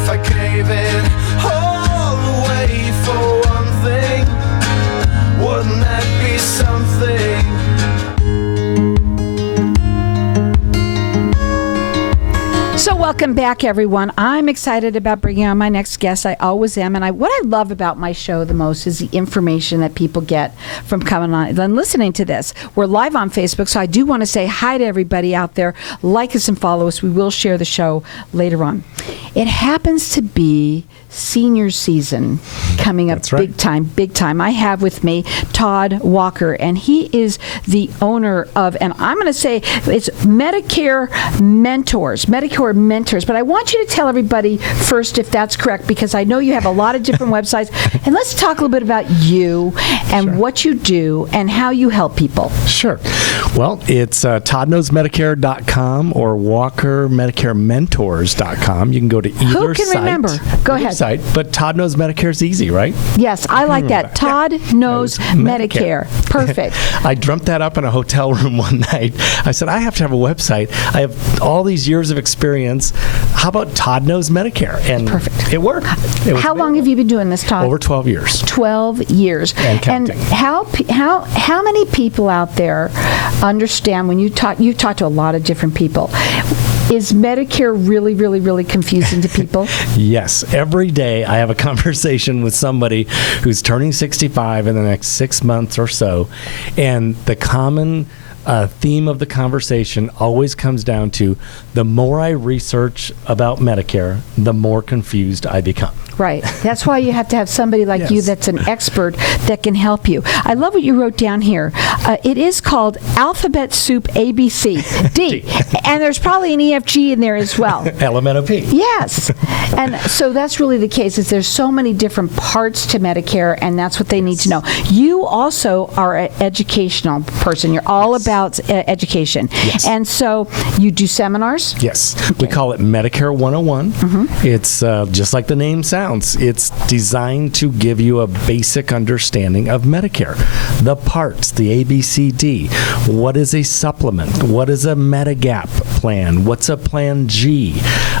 if I gave it all away for one thing? Wouldn't that be something? So welcome back, everyone. I'm excited about bringing on my next guest. I always am. And what I love about my show the most is the information that people get from coming on and listening to this. We're live on Facebook, so I do want to say hi to everybody out there. Like us and follow us. We will share the show later on. It happens to be senior season coming up. That's right. Big time. I have with me Todd Walker, and he is the owner of, and I'm going to say it's Medicare Mentors, but I want you to tell everybody first if that's correct, because I know you have a lot of different websites, and let's talk a little bit about you and what you do and how you help people. Sure. Well, it's toddknowsmedicare.com or walkermedicarementors.com. You can go to either Who can site. remember? Go ahead. Site, but Todd Knows Medicare is easy, right? Yes, I like that. Todd Knows Medicare. Perfect. I dreamt that up in a hotel room one night. I said, I have to have a website. I have all these years of experience. How about Todd Knows Medicare? And perfect. It worked. How long have you been doing this, Todd? Over 12 years. 12 years. And counting. And how many people out there understand when you talk to a lot of different people? Is Medicare really, really, really confusing to people? Yes. Every day I have a conversation with somebody who's turning 65 in the next 6 months or so, and the common theme of the conversation always comes down to the more I research about Medicare, the more confused I become. Right. That's why you have to have somebody like you that's an expert that can help you. I love what you wrote down here. It is called Alphabet Soup ABC. D. And there's probably an EFG in there as well. LMNOP. Yes. And so that's really the case, is there's so many different parts to Medicare, and that's what they need to know. You also are an educational person. You're all about education. Yes. And so you do seminars? Yes. Okay. We call it Medicare 101. Mm-hmm. It's just like the name sounds. It's designed to give you a basic understanding of Medicare. The parts, the ABCD. What is a supplement? What is a Medigap plan? What's a Plan G?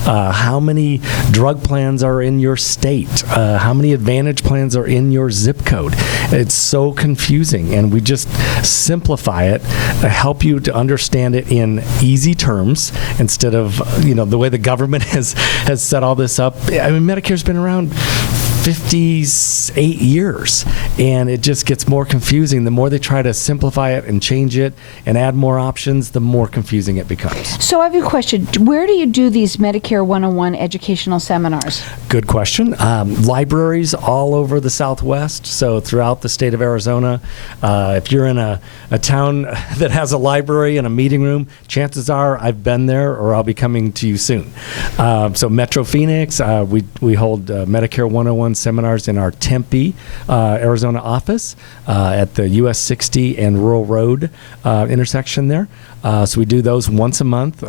How many drug plans are in your state? How many Advantage plans are in your zip code? It's so confusing, and we just simplify it, help you to understand it in easy terms instead of the way the government has set all this up. I mean, Medicare's been around 58 years, and it just gets more confusing. The more they try to simplify it and change it and add more options, the more confusing it becomes. So I have a question. Where do you do these Medicare 101 educational seminars? Good question. Libraries all over the Southwest, so throughout the state of Arizona. If you're in a town that has a library and a meeting room, chances are I've been there or I'll be coming to you soon. So Metro Phoenix, we hold Medicare 101 seminars in our Tempe, Arizona office at the US 60 and Rural Road intersection there. So we do those once a month.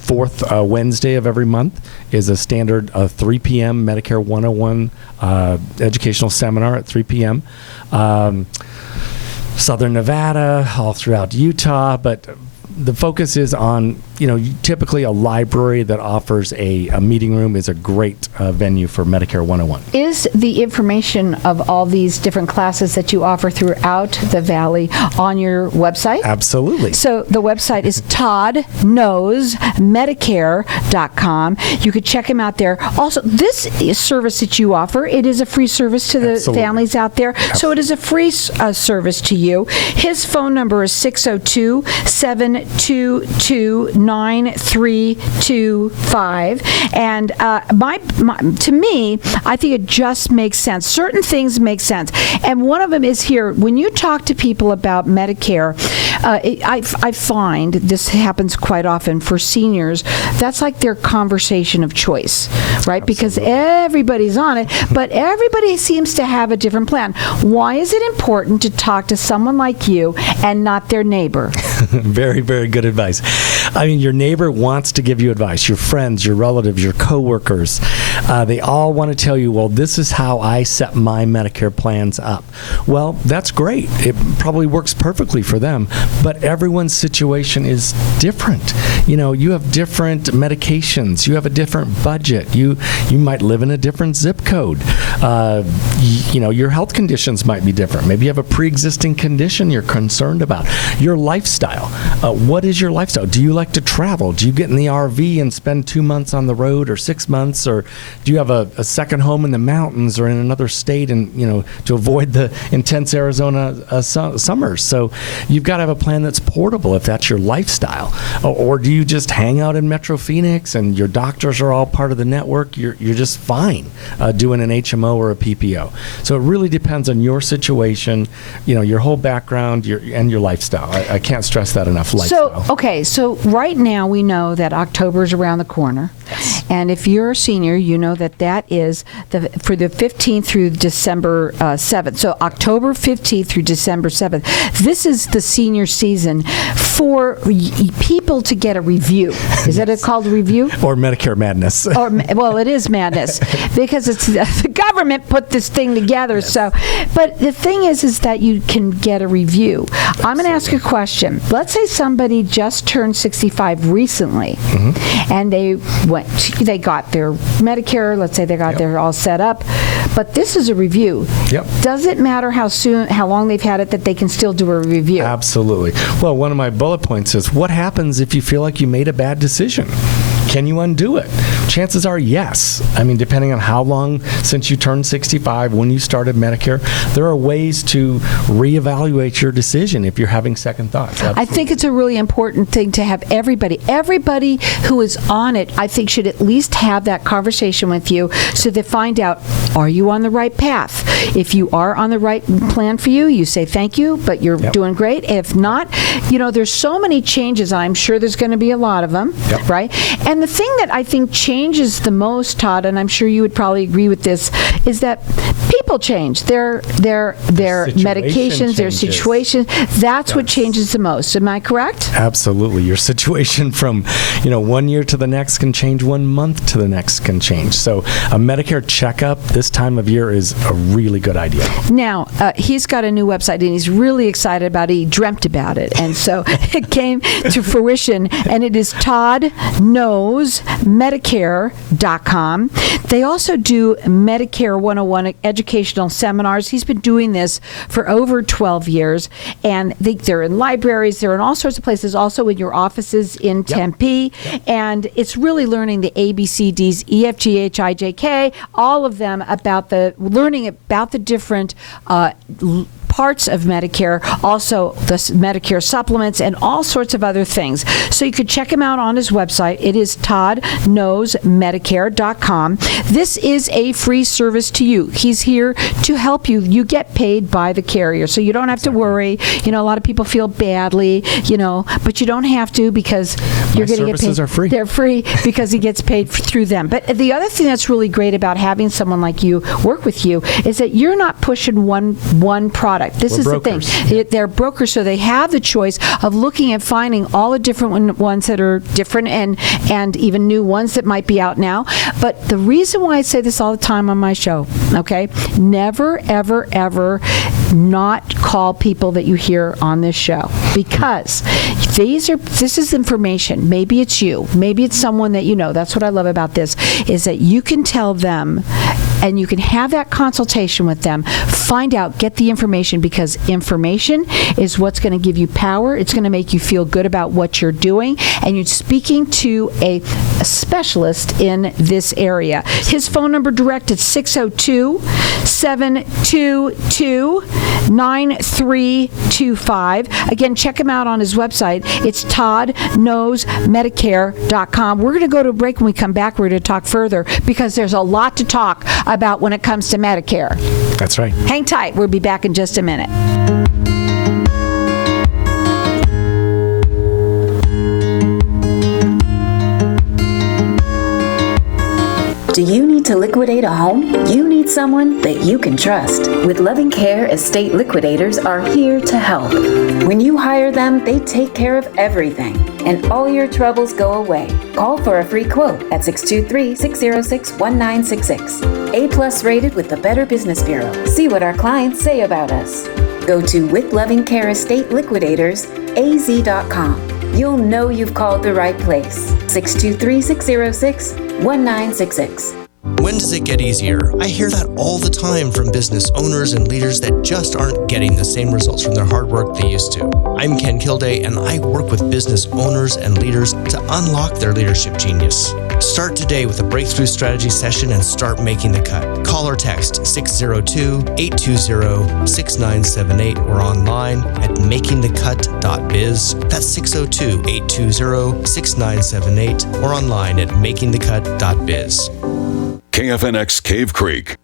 Fourth Wednesday of every month is a standard 3 p.m. Medicare 101 educational seminar at 3 p.m. Southern Nevada, all throughout Utah, but the focus is on, typically a library that offers a meeting room is a great venue for Medicare 101. Is the information of all these different classes that you offer throughout the Valley on your website? Absolutely. So the website is toddknowsmedicare.com. You could check him out there. Also, this service that you offer, it is a free service to the families out there. Absolutely. So it is a free service to you. His phone number is 602-722-9325. And to me, I think it just makes sense. Certain things make sense. And one of them is here. When you talk to people about Medicare, I find this happens quite often for seniors. That's like their conversation of choice, right? Absolutely. Because everybody's on it, but everybody seems to have a different plan. Why is it important to talk to someone like you and not their neighbor? Very, very good advice. I mean, your neighbor wants to give you advice. Your friends, your relatives, your coworkers. They all want to tell you, well, this is how I set my Medicare plans up. Well, that's great. It probably works perfectly for them, but everyone's situation is different. You have different medications. You have a different budget. You might live in a different zip code. Your health conditions might be different. Maybe you have a pre-existing condition you're concerned about. Your lifestyle. What is your lifestyle? Do you like to travel? Do you get in the RV and spend 2 months on the road or 6 months? Or do you have a second home in the mountains or in another state and, to avoid the intense Arizona summers? So you've got to have a plan that's portable if that's your lifestyle. Or do you just hang out in Metro Phoenix and your doctors are all part of the network? You're just fine doing an HMO or a PPO. So it really depends on your situation, your whole background and your lifestyle. I can't stress that enough. Lifestyle. So right now we know that October is around the corner. Yes. And if you're a senior, you know that is for the 15th through December 7th. So October 15th through December 7th. This is the senior season for people to get a review. Is that called a review? Or Medicare madness. Well, it is madness because it's the government put this thing together. Yes. So, but the thing is that you can get a review. I'm going to ask a question. Let's say somebody just turned 65 recently, and they got their Medicare. Let's say they got their all set up, but this is a review. Yep. Does it matter how long they've had it that they can still do a review? Absolutely. Well, one of my bullet points is, what happens if you feel like you made a bad decision? Can you undo it? Chances are yes. I mean, depending on how long since you turned 65, when you started Medicare, there are ways to reevaluate your decision if you're having second thoughts. Absolutely. I think it's a really important thing to have everybody who is on it, I think, should at least have that conversation with you so they find out, are you on the right path? If you are on the right plan for you, you say thank you, but you're doing great. If not, there's so many changes. I'm sure there's going to be a lot of them, right? And the thing that I think changes the most, Todd, and I'm sure you would probably agree with this, is that people change. Their medications, their situations. That's what changes the most. Am I correct? Absolutely. Your situation from 1 year to the next can change, 1 month to the next can change. So a Medicare checkup this time of year is a really good idea. Now, he's got a new website, and he's really excited about it. He dreamt about it, and so it came to fruition, and it is ToddKnowsMedicare.com. They also do Medicare 101 educational seminars. He's been doing this for over 12 years, and they're in libraries. They're in all sorts of places, also in your offices in Tempe, and it's really learning the ABCDs, EFGHIJK, all of them learning about the different parts of Medicare, also the Medicare supplements and all sorts of other things. So you could check him out on his website. It is ToddKnowsMedicare.com. This is a free service to you. He's here to help you. You get paid by the carrier, so you don't have to worry. A lot of people feel badly, but you don't have to because you're going to get paid. Services are free. They're free because he gets paid through them. But the other thing that's really great about having someone like you work with you is that you're not pushing one product. This is brokers. The thing. They're brokers, so they have the choice of looking and finding all the different ones that are different and even new ones that might be out now. But the reason why I say this all the time on my show, okay, never, ever, ever not call people that you hear on this show, because this is information. Maybe it's you. Maybe it's someone that you know. That's what I love about this, is that you can tell them and you can have that consultation with them, find out, get the information, because information is what's going to give you power. It's going to make you feel good about what you're doing, and you're speaking to a specialist in this area. His phone number direct is 602-722-9325. Again, check him out on his website. It's ToddKnowsMedicare.com. We're going to go to a break. When we come back, we're going to talk further, because there's a lot to talk about when it comes to Medicare. That's right. Hang tight. We'll be back in just a minute. Do you need to liquidate a home? You need someone that you can trust. With Loving Care, estate liquidators are here to help. When you hire them, they take care of everything. and all your troubles go away. Call for a free quote at 623-606-1966. A+ rated with the Better Business Bureau. See what our clients say about us. Go to With Loving Care Estate Liquidators, az.com. You'll know you've called the right place. 623-606-1966. When does it get easier? I hear that all the time from business owners and leaders that just aren't getting the same results from their hard work they used to. I'm Ken Kilday, and I work with business owners and leaders to unlock their leadership genius. Start today with a breakthrough strategy session and start making the cut. Call or text 602-820-6978 or online at makingthecut.biz. That's 602-820-6978 or online at makingthecut.biz. KFNX Cave Creek.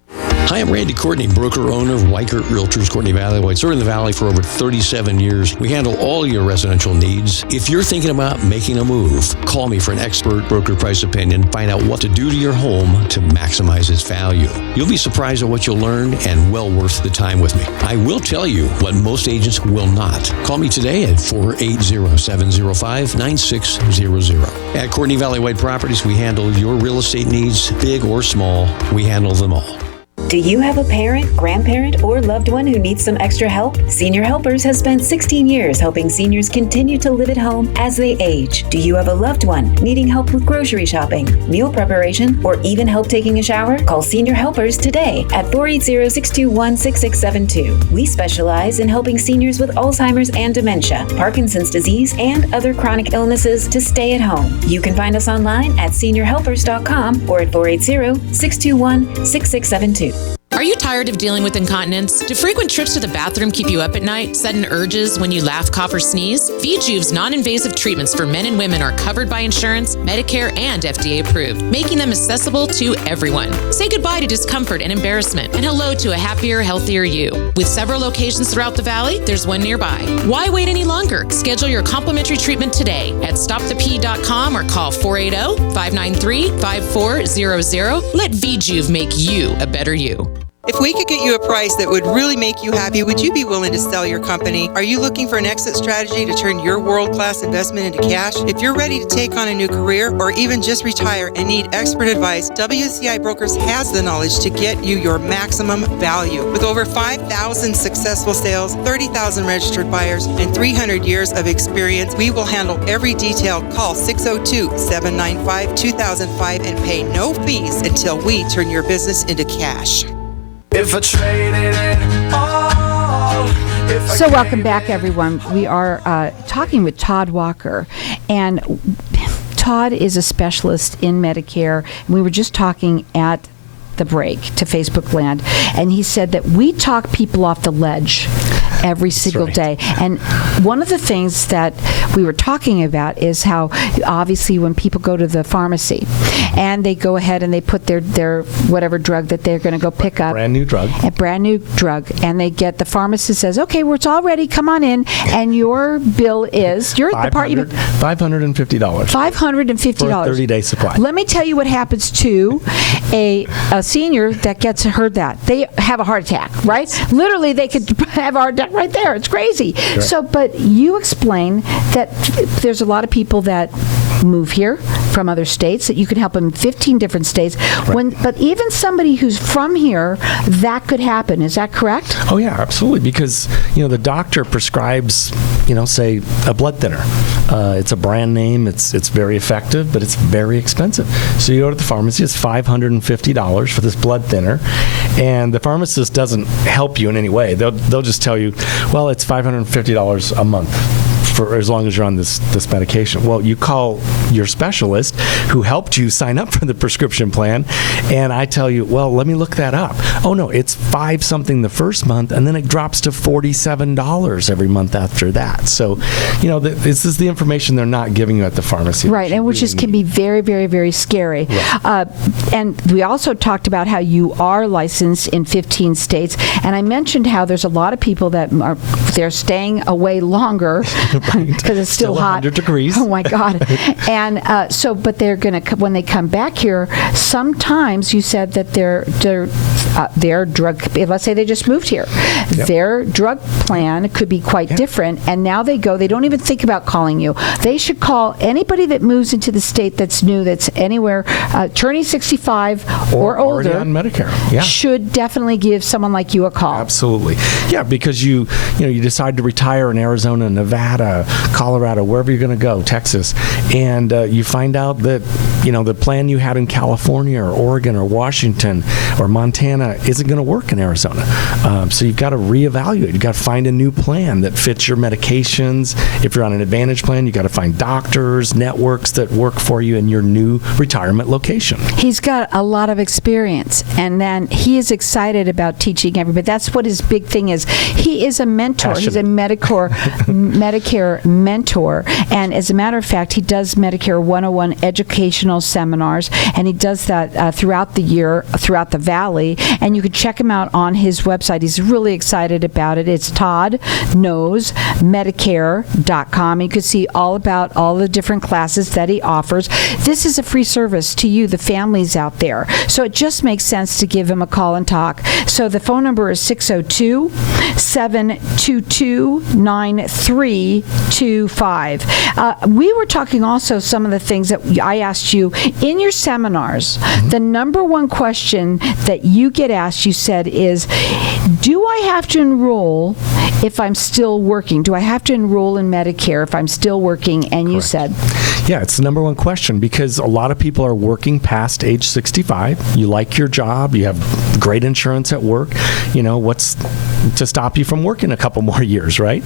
Hi, I'm Randy Courtney, broker owner of Weichert Realtors, Courtney Valley White. Served in the Valley for over 37 years. We handle all your residential needs. If you're thinking about making a move, call me for an expert broker price opinion. Find out what to do to your home to maximize its value. You'll be surprised at what you'll learn and well worth the time with me. I will tell you what most agents will not. Call me today at 480-705-9600. At Courtney Valley White Properties, we handle your real estate needs, big or small. We handle them all. Do you have a parent, grandparent, or loved one who needs some extra help? Senior Helpers has spent 16 years helping seniors continue to live at home as they age. Do you have a loved one needing help with grocery shopping, meal preparation, or even help taking a shower? Call Senior Helpers today at 480-621-6672. We specialize in helping seniors with Alzheimer's and dementia, Parkinson's disease, and other chronic illnesses to stay at home. You can find us online at seniorhelpers.com or at 480-621-6672. Are you tired of dealing with incontinence? Do frequent trips to the bathroom keep you up at night? Sudden urges when you laugh, cough, or sneeze? VJuve's non-invasive treatments for men and women are covered by insurance, Medicare, and FDA approved, making them accessible to everyone. Say goodbye to discomfort and embarrassment, and hello to a happier, healthier you. With several locations throughout the Valley, there's one nearby. Why wait any longer? Schedule your complimentary treatment today at stopthep.com or call 480-593-5400. Let VJuve make you a better you. If we could get you a price that would really make you happy, would you be willing to sell your company? Are you looking for an exit strategy to turn your world-class investment into cash? If you're ready to take on a new career or even just retire and need expert advice, WCI Brokers has the knowledge to get you your maximum value. With over 5,000 successful sales, 30,000 registered buyers, and 300 years of experience, we will handle every detail. Call 602-795-2005 and pay no fees until we turn your business into cash. If I traded it all. So welcome back, everyone. We are talking with Todd Walker, and Todd is a specialist in Medicare. And we were just talking at the break to Facebook Land, and he said that we talk people off the ledge every single day. And one of the things that we were talking about is how obviously when people go to the pharmacy and they go ahead and they put their whatever drug that they're going to go pick up, Brand new drug, and they get, the pharmacist says, okay, well, it's all ready, come on in, and your bill is $550. $550 for a 30-day supply. Let me tell you what happens to a senior that gets heard that. They have a heart attack, right? Literally, they could have a heart attack right there. It's crazy. Sure. So, but you explain that there's a lot of people that move here from other states, that you can help them in 15 different states. Right. But even somebody who's from here, that could happen. Is that correct? Oh yeah, absolutely. Because the doctor prescribes, say a blood thinner. It's a brand name. It's very effective, but it's very expensive. So you go to the pharmacy. It's $550 for this blood thinner, and the pharmacist doesn't help you in any way. They'll just tell you, well, it's $550 a month for as long as you're on this medication. Well, you call your specialist who helped you sign up for the prescription plan, and I tell you, well, let me look that up. Oh no, it's $5 something the first month, and then it drops to $47 every month after that. So, this is the information they're not giving you at the pharmacy. Right, and which can be very, very, very scary. Right. And we also talked about how you are licensed in 15 states, and I mentioned how there's a lot of people that they're staying away longer because it's still hot. 100 degrees. Oh my God! And but they're going to when they come back here. Sometimes you said that their drug. Let's say they just moved here, their drug plan could be quite different. And now they don't even think about calling you. They should call anybody that moves into the state that's new, that's anywhere turning 65 or older. Already on Medicare. Yeah. Should definitely give someone like you a call. Absolutely. Yeah, because you decide to retire in Arizona, Nevada, Colorado, wherever you're going to go, Texas, and you find out that the plan you had in California or Oregon or Washington or Montana isn't going to work in Arizona. So you've got to reevaluate. You've got to find a new plan that fits your medications. If you're on an Advantage plan, you've got to find doctors, networks that work for you in your new retirement location. He's got a lot of experience, and then he is excited about teaching everybody. That's what his big thing is. He is a mentor. Passionate. He's a Medicare mentor, and as a matter of fact, he does Medicare 101 educational seminars, and he does that throughout the year, throughout the Valley, and you can check him out on his website. He's really excited about it. It's toddknowsmedicare.com. You can see all about all the different classes that he offers. This is a free service to you, the families out there. So it just makes sense to give him a call and talk. So the phone number is 602-722-9325. We were talking also some of the things that I asked you in your seminars. The number one question that you get asked, you said, is, do I have to enroll if I'm still working? Do I have to enroll in Medicare if I'm still working? And you said, yeah, it's the number one question because a lot of people are working past age 65. You like your job. You have great insurance at work. What's to stop you from working a couple more years, right?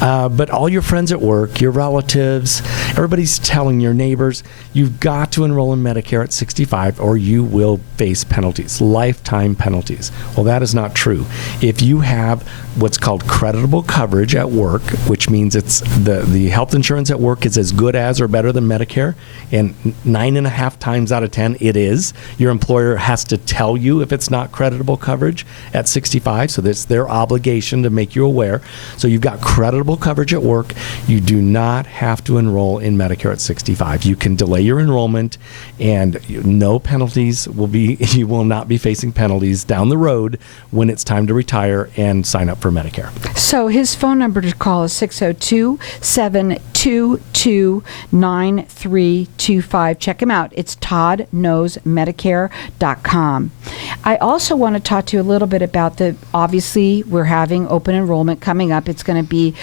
But all your friends at work, your relatives, everybody's telling your neighbors, you've got to enroll in Medicare at 65 or you will face penalties, lifetime penalties. Well, that is not true. If you have what's called creditable coverage at work, which means it's the health insurance at work is as good as or better than Medicare, and 9.5 times out of 10 it is. Your employer has to tell you if it's not creditable coverage at 65, so that's their obligation to make you aware. So you've got creditable coverage at work. You do not have to enroll in Medicare at 65. You can delay your enrollment, and no penalties you will not be facing penalties down the road when it's time to retire and sign up for Medicare. So his phone number to call is 602-722-9325. Check him out. It's toddknowsmedicare.com. I also want to talk to you a little bit about obviously we're having open enrollment coming up. It's going to be,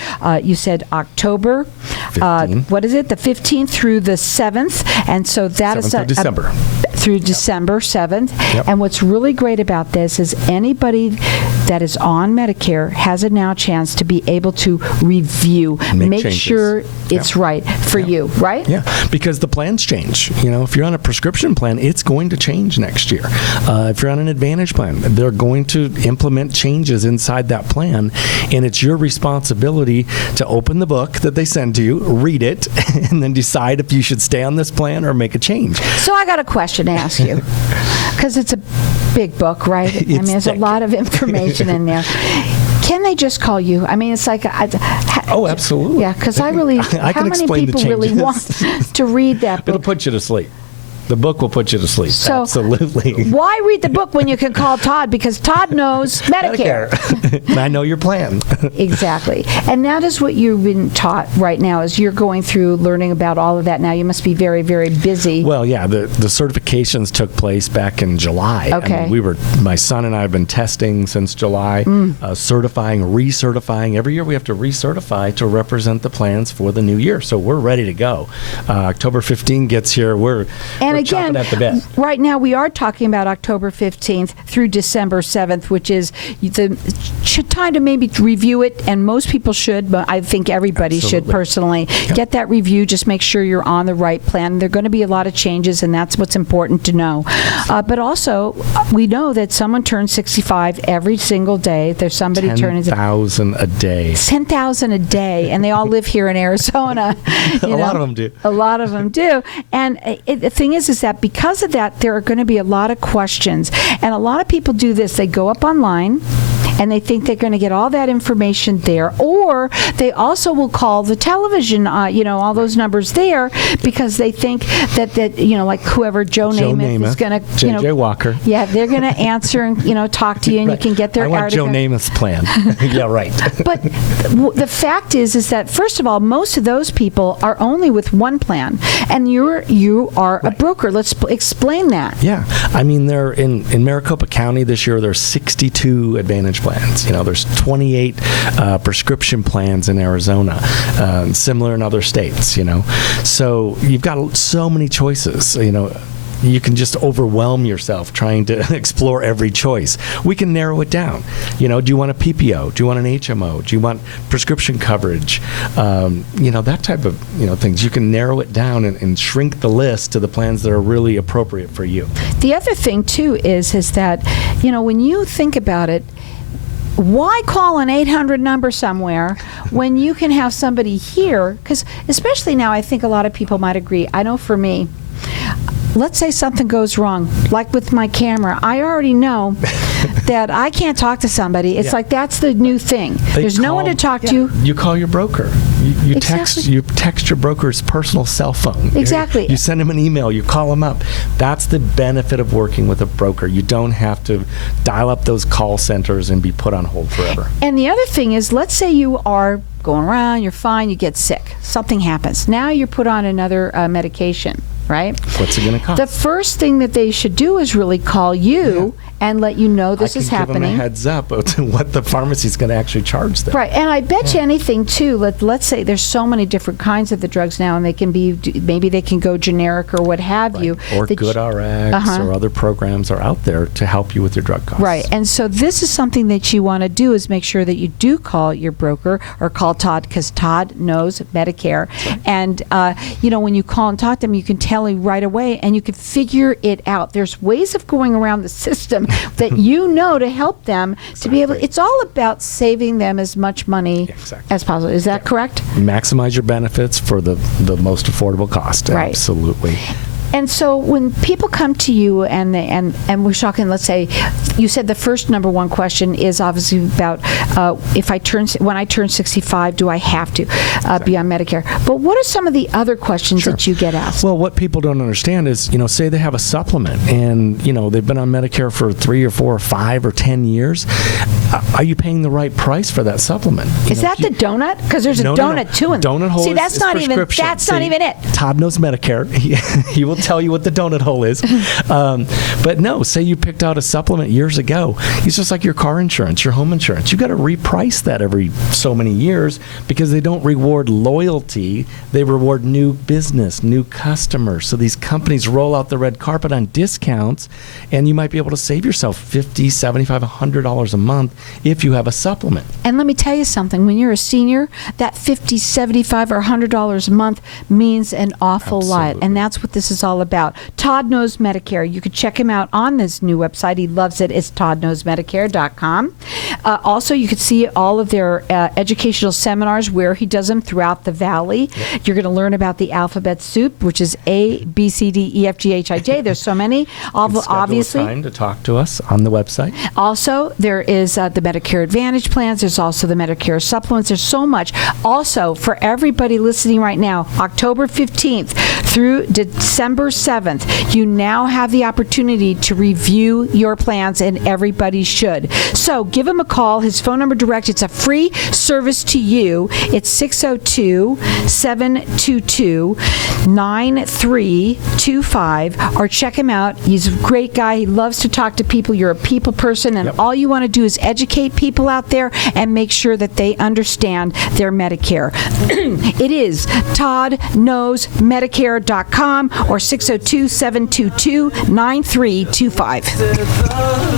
you said October, 15. What is it? The 15th through the 7th. And so that 7th is of December. Through December 7th. Yep. And what's really great about this is anybody that is on Medicare has a now chance to be able to review, make changes. Sure it's right for you, right? Yeah, because the plans change. If you're on a prescription plan, it's going to change next year. If you're on an Advantage plan, they're going to implement changes inside that plan, and it's your responsibility to open the book that they send to you, read it, and then decide if you should stay on this plan or make a change. So I got a question to ask you, because it's a big book, right? There's thick. A lot of information in there. Can they just call you? It's like... oh, absolutely. Yeah, because I really... how many people really want to read that book? It'll put you to sleep. The book will put you to sleep. So absolutely. Why read the book when you can call Todd? Because Todd knows Medicare. And I know your plan. Exactly. And that is what you've been taught right now, is you're going through learning about all of that now. You must be very, very busy. Well, yeah, the certifications took place back in July. Okay. My son and I have been testing since July, certifying, recertifying. Every year we have to recertify to represent the plans for the new year. So we're ready to go. October 15 gets here. And again, at the bit. Right now we are talking about October 15th through December 7th, which is the time to maybe review it, and most people should, but I think everybody should personally get that review. Just make sure you're on the right plan. There are going to be a lot of changes, and that's what's important to know. But also, we know that someone turns 65 every single day. There's somebody turning 10,000 a day. 10,000 a day, and they all live here in Arizona. A lot of them do. A lot of them do. And the thing is that because of that, there are going to be a lot of questions. And a lot of people do this. They go up online and they think they're going to get all that information there. Or they also will call the television, all those numbers there, because they think that like whoever Joe Namath is going to, J.J. Walker. Yeah, they're going to answer and talk to you, and Right. you can get their I want article. Joe Namath's plan. Yeah, right. But the fact is that, first of all, most of those people are only with one plan, and you are a broker. Let's explain that. Yeah, I mean, they're in Maricopa County this year. There's 62 Advantage plans. There's 28 prescription plans in Arizona, similar in other states. So you've got so many choices. You can just overwhelm yourself trying to explore every choice. We can narrow it down. Do you want a PPO? Do you want an HMO? Do you want prescription coverage? That type of things. You can narrow it down and shrink the list to the plans that are really appropriate for you. The other thing too is that when you think about it, why call an 800 number somewhere when you can have somebody here? Because especially now, I think a lot of people might agree. I know for me, let's say something goes wrong, like with my camera. I already know that I can't talk to somebody. It's like that's the new thing. There's no one to talk to. You call your broker. You text your broker's personal cell phone. Exactly. You send him an email. You call him up. That's the benefit of working with a broker. You don't have to dial up those call centers and be put on hold forever. And the other thing is, let's say you are going around, you're fine, you get sick. Something happens. Now you're put on another medication. Right? What's it going to cost? The first thing that they should do is really call you and let you know this is happening. Give them a heads up to what the pharmacy is going to actually charge them. Right, and I bet you anything too. Let's say there's so many different kinds of the drugs now, and they can be, maybe they can go generic or what have you. Or GoodRx or other programs are out there to help you with your drug costs. Right, and so this is something that you want to do, is make sure that you do call your broker or call Todd, because Todd knows Medicare. Right. And when you call and talk to them, you can tell him right away, and you can figure it out. There's ways of going around the system that to help them to be able. It's all about saving them as much money as possible. Is that correct? Maximize your benefits for the most affordable cost. Right. Absolutely. And so when people come to you and we're talking, let's say, you said the first number one question is obviously about when I turn 65, do I have to be on Medicare? But what are some of the other questions that you get asked? Well, what people don't understand is, say they have a supplement and, they've been on Medicare for 3 or 4 or 5 or 10 years. Are you paying the right price for that supplement? Is that the donut? Because there's a donut too. Donut hole. See, that's not even it. Todd knows Medicare. He will tell you what the donut hole is. But no, say you picked out a supplement years ago. It's just like your car insurance, your home insurance. You got to reprice that every so many years, because they don't reward loyalty. They reward new business, new customers. So these companies roll out the red carpet on discounts, and you might be able to save yourself $50, $75, $100 a month if you have a supplement. And let me tell you something. When you're a senior, that $50, $75, or $100 a month means an awful lot. And that's what this is all about. Todd Knows Medicare. You can check him out on this new website. He loves it. It's toddknowsmedicare.com. Also, you can see all of their educational seminars where he does them throughout the valley. Yep. You're going to learn about the alphabet soup, which is A, B, C, D, E, F, G, H, I, J. There's so many. Obviously, time to talk to us on the website. Also, there is the Medicare Advantage plans. There's also the Medicare supplements. There's so much. Also, for everybody listening right now, October 15th through December 7th, you now have the opportunity to review your plans, and everybody should. So give him a call. His phone number direct. It's a free service to you. It's 602-722-9325, or check him out. He's a great guy. He loves to talk to people. You're a people person, and all you want to do is educate people out there and make sure that they understand their Medicare. It is toddknowsmedicare.com or 602-722-9325.